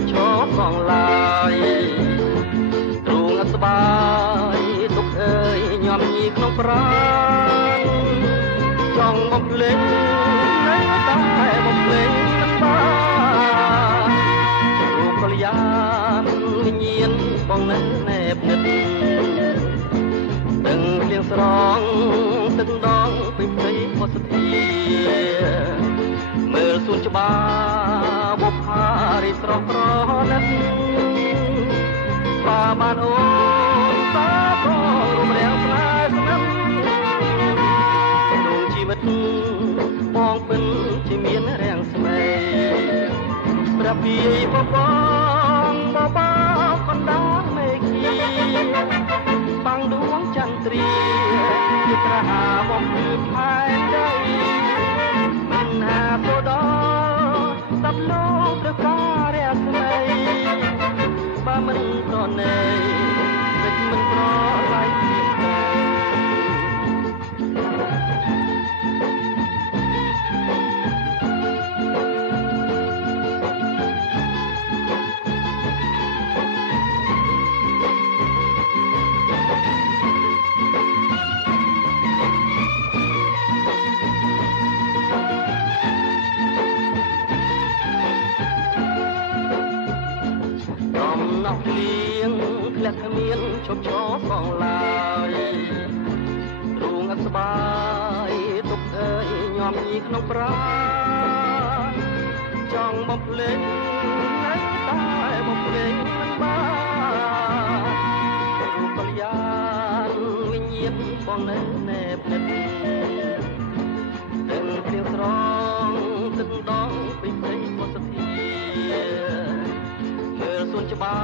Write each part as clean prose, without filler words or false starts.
ប់ឈរសងឡាយទ្រូងអត់ស្បាយទុកអើយញោមញីក្នុងប្រាណចង់បំភ្លេចនៅតែបំភ្លេចមិនបានរូបកល្យានវិញ្ញាណបងនៅណែបនិតដឹងលៀងស្រងទឹកដងពេញព្រៃផុសធាមើលសួនច្បារបុប្ផារីស្រស់ប្រណិតបានអូនតាក៏រំរាំងស្នេហ៍ស្និទ្ធក្នុងជីវិតបងពិនជាមានរាំងស្មេប្រពីបងកណ្ដាលមេឃីបាំងដួងចន្ទ្រាជាត្រហាបំភ្លឺផែនដីមិនហាទៅដល់ស្ដាប់លោកព្រះការៈស្មីបើមិនប្រណីវិតមិនប្រឡាយពីទេលៀងធ្លាក់គ្មានឈប់ឈរសងឡើយទ្រូងអត់ស្បាយទុកអើយញោមញីក្នុងប្រាណចង់បំភ្លេចនៅតែបំភ្លេចមិនបានរូបកល្យានវិញ្ញាណបងនៅណែបនិតដឹងព្រៀងស្រងទឹកដងពេញព្រៃផុសធាមើលសួនច្បា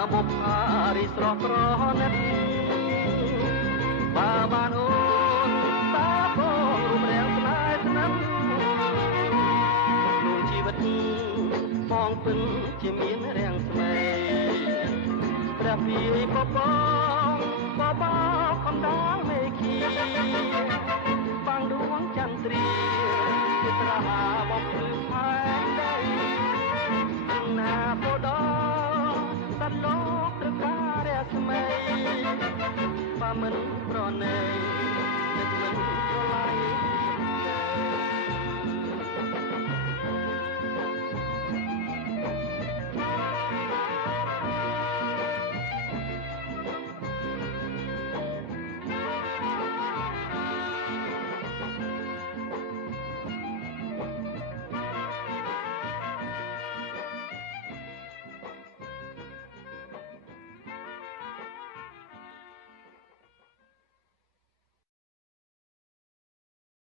របុប្ផារីស្រស់ប្រណិតបានអូនតាផងរំរាំងស្នេហ៍ស្និទ្ធក្នុងជីវិតបងពិនជាមានរាំងស្មេព្រះពីបប